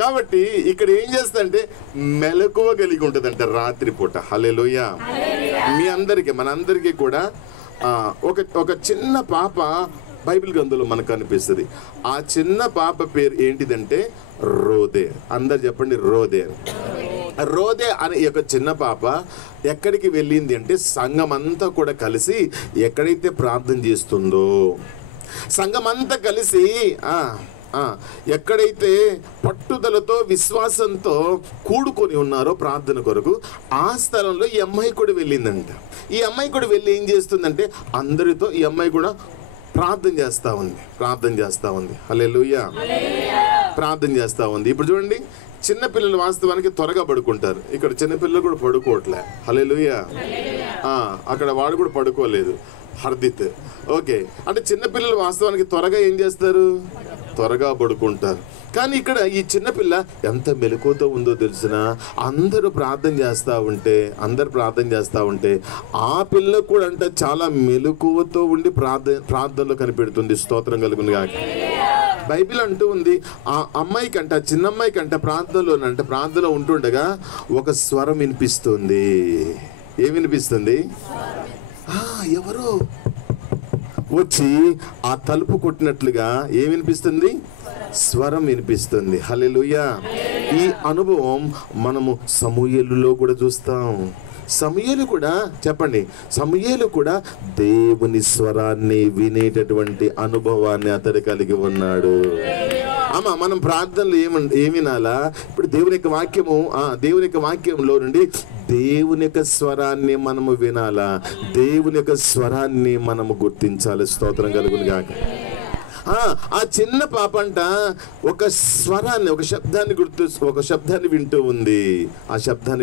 కాబట్టి ఇక్కడ ఏం చేస్తారంటే మెలకువ కలిగి ఉంటుందంట రాత్రిపూట. హల్లెలూయా. మనందరికీ కూడా ఒక చిన్న పాప బైబిల్ గ్రంథంలో మనకు కనిపిస్తుంది. ఆ చిన్న పాప పేరు ఏంటిదంటే రోదే. అందరు చెప్పండి, రోదే. రోదే అనే ఒక చిన్న పాప ఎక్కడికి వెళ్ళింది అంటే సంఘం అంతా కూడా కలిసి ఎక్కడైతే ప్రార్థన చేస్తుందో, సంఘం అంతా కలిసి ఎక్కడైతే పట్టుదలతో విశ్వాసంతో కూడుకొని ఉన్నారో ప్రార్థన కొరకు, ఆ స్థలంలో ఈ అమ్మాయి కూడా వెళ్ళిందంట. ఈ అమ్మాయి కూడా వెళ్ళి ఏం చేస్తుందంటే అందరితో ఈ అమ్మాయి కూడా ప్రార్థన చేస్తా ఉంది. హల్లెలూయా. ప్రార్థన చేస్తా ఉంది. ఇప్పుడు చూడండి, చిన్నపిల్లలు వాస్తవానికి త్వరగా పడుకుంటారు. ఇక్కడ చిన్నపిల్లలు కూడా పడుకోవట్లే. హల్లెలూయా. అక్కడ వాడు కూడా పడుకోలేదు, హర్దిత్. ఓకే, అంటే చిన్నపిల్లలు వాస్తవానికి త్వరగా ఏం చేస్తారు? త్వరగా పడుకుంటారు. కానీ ఇక్కడ ఈ చిన్నపిల్ల ఎంత మెలకువతో ఉందో తెలిసిన, అందరూ ప్రార్థన చేస్తూ ఉంటే ఆ పిల్ల కూడా అంటే చాలా మెలకువతో ఉండి ప్రార్థనలో కనిపెడుతుంది. స్తోత్రం కలుగును గాక. బైబిల్ అంటూ ఉంది, ఆ అమ్మాయికంట, చిన్న అమ్మాయికంట ప్రార్థనలో ఉంటుండగా ఒక స్వరం వినిపిస్తుంది. ఏం వినిపిస్తుంది? ఎవరో వచ్చి ఆ తలుపు కొట్టినట్లుగా ఏం వినిపిస్తుంది? స్వరం వినిపిస్తుంది. హల్లెలూయా. ఈ అనుభవం మనము సమూయేలులో కూడా చూస్తాం. సమూయేలు కూడా దేవుని స్వరాన్ని వినేటటువంటి అనుభవాన్ని అతడు కలిగి ఉన్నాడు. మనం ప్రార్థనలు ఏమి వినాలా? ఇప్పుడు దేవుని యొక్క వాక్యంలో నుండి దేవుని యొక్క స్వరాన్ని మనము వినాలా, దేవుని యొక్క స్వరాన్ని మనము గుర్తించాలి. స్తోత్రం కలుగును గాక. ఆ చిన్న పాపంట ఒక స్వరాన్ని, ఒక శబ్దాన్ని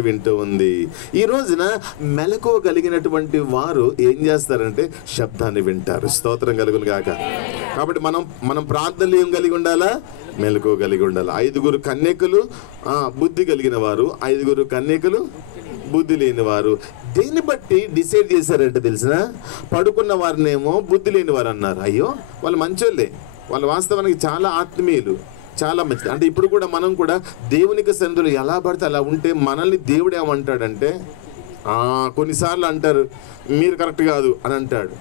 వింటూ ఉంది. ఈ రోజున మెలకువ కలిగినటువంటి వారు ఏం చేస్తారంటే శబ్దాన్ని వింటారు. స్తోత్రం కలుగును గాక. కాబట్టి మనం ప్రార్థనలు ఏం కలిగి ఉండాలా? మెలకువ కలిగి ఉండాలి. 5 కన్యకలు బుద్ధి కలిగిన వారు, 5 కన్యకలు బుద్ధి లేని వారు. దేన్ని బట్టి డిసైడ్ చేశారంటే తెలిసిన, పడుకున్న వారినేమో బుద్ధి లేని వారు అన్నారు. అయ్యో, వాళ్ళు మంచోళ్ళే, వాళ్ళు వాస్తవానికి చాలా ఆత్మీయులు, చాలా మంచిది. అంటే ఇప్పుడు కూడా మనం కూడా దేవునికి సన్నిధిలో ఎలా పడితే అలా ఉంటే మనల్ని దేవుడు ఏమంటాడంటే, కొన్నిసార్లు అంటారు మీరు కరెక్ట్ కాదు అని అంటాడు.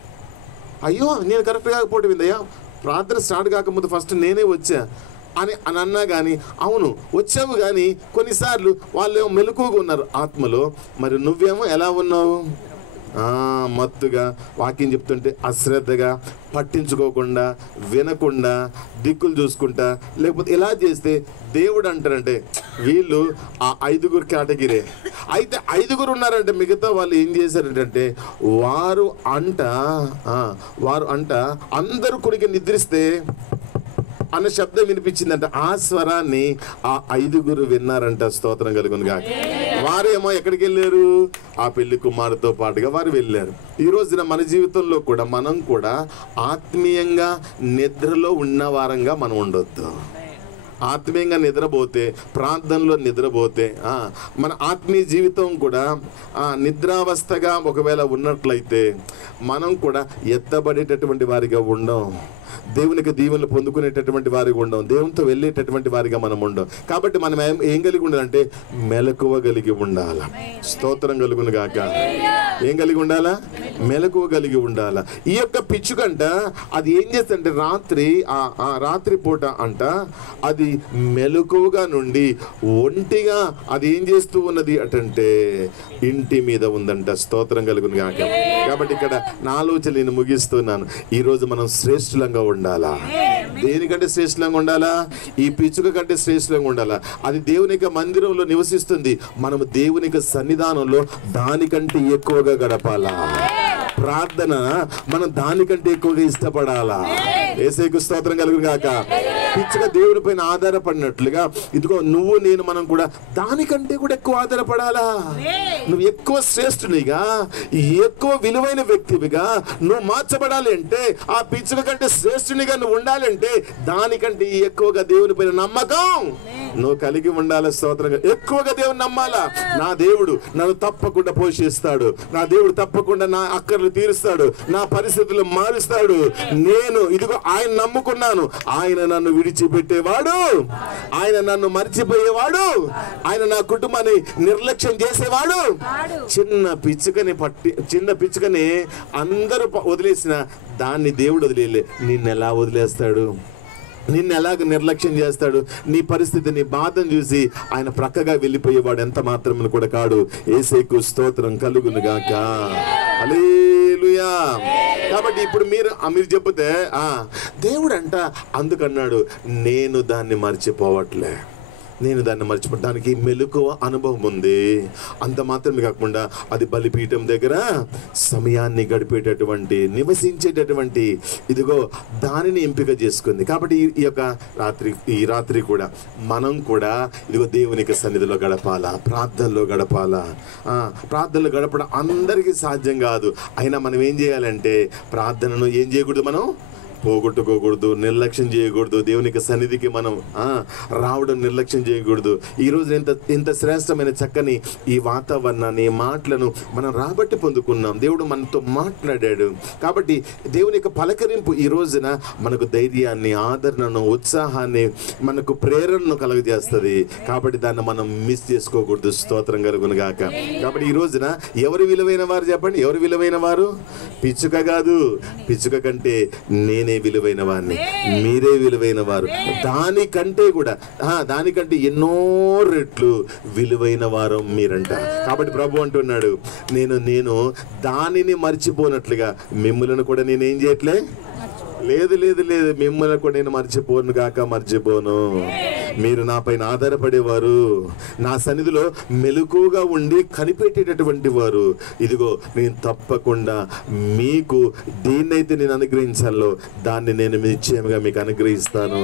అయ్యో, నేను కరెక్ట్ కాకపోవడం ఏందయ్యా, ప్రార్థన స్టార్ట్ కాకముందు ఫస్ట్ నేనే వచ్చా అని అన్నా కానీ, అవును వచ్చావు, కానీ కొన్నిసార్లు వాళ్ళు మెలకువగా ఉన్నారు ఆత్మలో, మరి నువ్వేమో ఎలా ఉన్నావు? మత్తుగా, వాక్యం చెప్తుంటే అశ్రద్ధగా, పట్టించుకోకుండా, వినకుండా, దిక్కులు చూసుకుంటా, లేకపోతే ఇలా చేస్తే దేవుడు అంటారంటే వీళ్ళు ఆ 5 కేటగిరీ. అయితే 5 ఉన్నారంటే మిగతా వాళ్ళు ఏం చేశారంటే వారు అంట అందరూ కుడికి నిద్రిస్తే అన్న శబ్దం వినిపించిందంట. ఆ స్వరాన్ని ఆ 5 విన్నారంట. స్తోత్రం కలుగును గాక. వారేమో ఎక్కడికి వెళ్ళారు? ఆ పెళ్లి కుమారుతో పాటుగా వారు వెళ్ళారు. ఈ రోజున మన జీవితంలో కూడా మనం కూడా ఆత్మీయంగా నిద్రలో ఉన్న వారంగా మనం ఉండొద్దు. ఆత్మీయంగా నిద్రపోతే, ప్రార్థనలో నిద్రపోతే, మన ఆత్మీయ జీవితం కూడా నిద్రావస్థగా ఒకవేళ ఉన్నట్లయితే మనం కూడా ఎత్తబడేటటువంటి వారిగా ఉండం, దేవునికి దీవెనలు పొందుకునేటటువంటి వారిగా ఉండం, దేవునితో వెళ్ళేటటువంటి వారిగా మనం ఉండం. కాబట్టి మనం ఏం కలిగి ఉండాలంటే మెలకువ కలిగి ఉండాలి. స్తోత్రం కలుగును గాక. ఏం కలిగి ఉండాలా? మెలకువ కలిగి ఉండాలా. ఈ యొక్క పిచ్చుకంట అది ఏం చేస్తుందంటే రాత్రి పూట అంట అది మెలకువగా నుండి ఒంటిగా అది ఏం చేస్తూ ఉన్నది అంటే ఇంటి మీద ఉందంట. స్తోత్రం కలుగును గాక. కాబట్టి ఇక్కడ నా ఆలోచన నేను ముగిస్తున్నాను. ఈరోజు మనం శ్రేష్ఠులంగా ఉండాలా. దేనికంటే శ్రేష్ఠంగా ఉండాలా? ఈ పిచ్చుక కంటే శ్రేష్ఠంగా ఉండాలా. అది దేవుని యొక్క మందిరంలో నివసిస్తుంది. మనము దేవుని యొక్క సన్నిధానంలో దానికంటే ఎక్కువగా గడపాలా. ప్రార్థన మనం దానికంటే ఎక్కువగా ఇష్టపడాలా. యేసుకు స్తోత్రం కలుగును గాక. పిచ్చుక దేవుని పైన ఆధారపడినట్లుగా ఇదిగో నువ్వు నేను మనం కూడా దానికంటే కూడా ఎక్కువ ఆధారపడాలా. నువ్వు ఎక్కువ శ్రేష్ఠునిగా, ఎక్కువ విలువైన వ్యక్తివిగా నువ్వు మార్చబడాలి అంటే, ఆ పిచ్చుక కంటే శ్రేష్ఠునిగా నువ్వు ఉండాలంటే దానికంటే ఎక్కువగా దేవుని పైన నమ్మకం నువ్వు కలిగి ఉండాలి. స్తోత్రంగా ఎక్కువగా దేవుని నమ్మాలా. నా దేవుడు నన్ను తప్పకుండా పోషిస్తాడు, నా దేవుడు తప్పకుండా నా అక్కర్లు తీరుస్తాడు, నా పరిస్థితులు మారుస్తాడు. నేను ఇదిగో ఆయన నమ్ముకున్నాను. ఆయన నన్ను విడిచిపెట్టేవాడు, ఆయన నన్ను మర్చిపోయేవాడు, ఆయన నా కుటుంబాన్ని నిర్లక్ష్యం చేసేవాడు. చిన్న పిచ్చుకని అందరూ వదిలేసిన దాన్ని దేవుడు వదిలేలే. నిన్నెలా వదిలేస్తాడు? నిన్ను ఎలాగ నిర్లక్ష్యం చేస్తాడు? నీ పరిస్థితి, నీ బాధను చూసి ఆయన ప్రక్కగా వెళ్ళిపోయేవాడు ఎంత మాత్రమును కూడా కాడు. యేసుకు స్తోత్రం కలుగును గాక. హల్లెలూయా. కాబట్టి ఇప్పుడు మీరు చెప్తే దేవుడు అంట అందుకన్నాడు, నేను దాన్ని మర్చిపోవట్లే, నేను దాన్ని మర్చిపోవడానికి మెలకువ అనుభవం ఉంది. అంత మాత్రమే కాకుండా అది బలిపీఠం దగ్గర సమయాన్ని గడిపేటటువంటి, నివసించేటటువంటి ఇదిగో దానిని ఎంపిక చేసుకుంది. కాబట్టి ఈ రాత్రి కూడా మనం కూడా ఇదిగో దేవునికి సన్నిధిలో గడపాలా, ప్రార్థనలో గడపాలా. ప్రార్థనలో గడపడం అందరికీ సాధ్యం కాదు. అయినా మనం ఏం చేయాలంటే ప్రార్థనను ఏం చేయకూడదు, మనం పోగొట్టుకోకూడదు, నిర్లక్ష్యం చేయకూడదు. దేవునికి సన్నిధికి మనం రావడం నిర్లక్ష్యం చేయకూడదు. ఈరోజు ఎంత శ్రేష్టమైన చక్కని ఈ వాతావరణాన్ని, మాటలను మనం రాబట్టి పొందుకున్నాం. దేవుడు మనతో మాట్లాడాడు. కాబట్టి దేవుని యొక్క పలకరింపు ఈ రోజున మనకు ధైర్యాన్ని, ఆదరణను, ఉత్సాహాన్ని, మనకు ప్రేరణను కలుగజేస్తుంది. కాబట్టి దాన్ని మనం మిస్ చేసుకోకూడదు. స్తోత్రం కలుగును గాక. కాబట్టి ఈ రోజున ఎవరు విలువైన వారు చెప్పండి? ఎవరు విలువైన వారు? పిచ్చుక కాదు. పిచ్చుక కంటే నేనే విలువైన వారిని, మీరే విలువైన వారు. దానికంటే ఎన్నో రెట్లు విలువైన వారు మీరంట. కాబట్టి ప్రభు అంటున్నాడు, నేను దానిని మర్చిపోనట్లుగా మిమ్ములను కూడా నేనేం చేయట్లే. లేదు, మిమ్మల్ని కూడా నేను మర్చిపోను. మీరు నా పైన ఆధారపడేవారు, నా సన్నిధిలో మెలకుగా ఉండి కనిపెట్టేటటువంటి వారు. ఇదిగో నేను తప్పకుండా మీకు దేన్నైతే నేను అనుగ్రహించాలో దాన్ని నేను నిశ్చయంగా మీకు అనుగ్రహిస్తాను.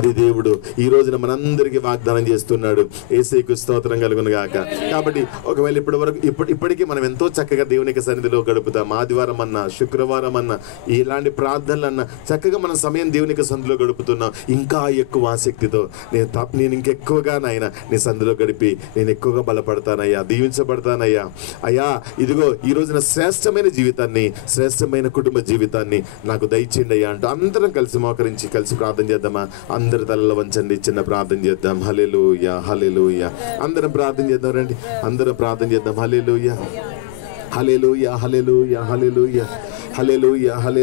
అది దేవుడు ఈ రోజున మనందరికీ వాగ్దానం చేస్తున్నాడు. యేసుకు స్తోత్రం కలుగును గాక. కాబట్టి ఒకవేళ ఇప్పటికీ మనం ఎంతో చక్కగా దేవునికి సన్నిధిలో గడుపుతాం. ఆదివారం అన్నా, శుక్రవారం అన్నా, ఇలాంటి ప్రార్థనలన్నా చక్కగా మన సమయం దేవునికి సన్నిధిలో గడుపుతున్నాం. ఇంకా ఎక్కువ ఆసక్తితో నేను ఇంకెక్కువగా నాయన నీ సన్నిధిలో గడిపి నేను ఎక్కువగా బలపడతానయ్యా, దీవించబడతానయ్యా. అయ్యా ఇదిగో ఈ రోజున శ్రేష్టమైన జీవితాన్ని, శ్రేష్టమైన కుటుంబ జీవితాన్ని నాకు దయచేయండి అయ్యా అంటూ అందరం కలిసి మోకరించి కలిసి ప్రార్థన చేద్దామా? అందరి తలలో వంచండి, చిన్న ప్రార్థన చేద్దాం. హల్లెలూయా, హల్లెలూయా. అందరం ప్రార్థన చేద్దాం, రండి అందరం ప్రార్థన చేద్దాం. హల్లెలూయా, హల్లెలూయా, హల్లెలూయా, హల్లెలూయా, హల్లెలూయా, హల్లెలూయా.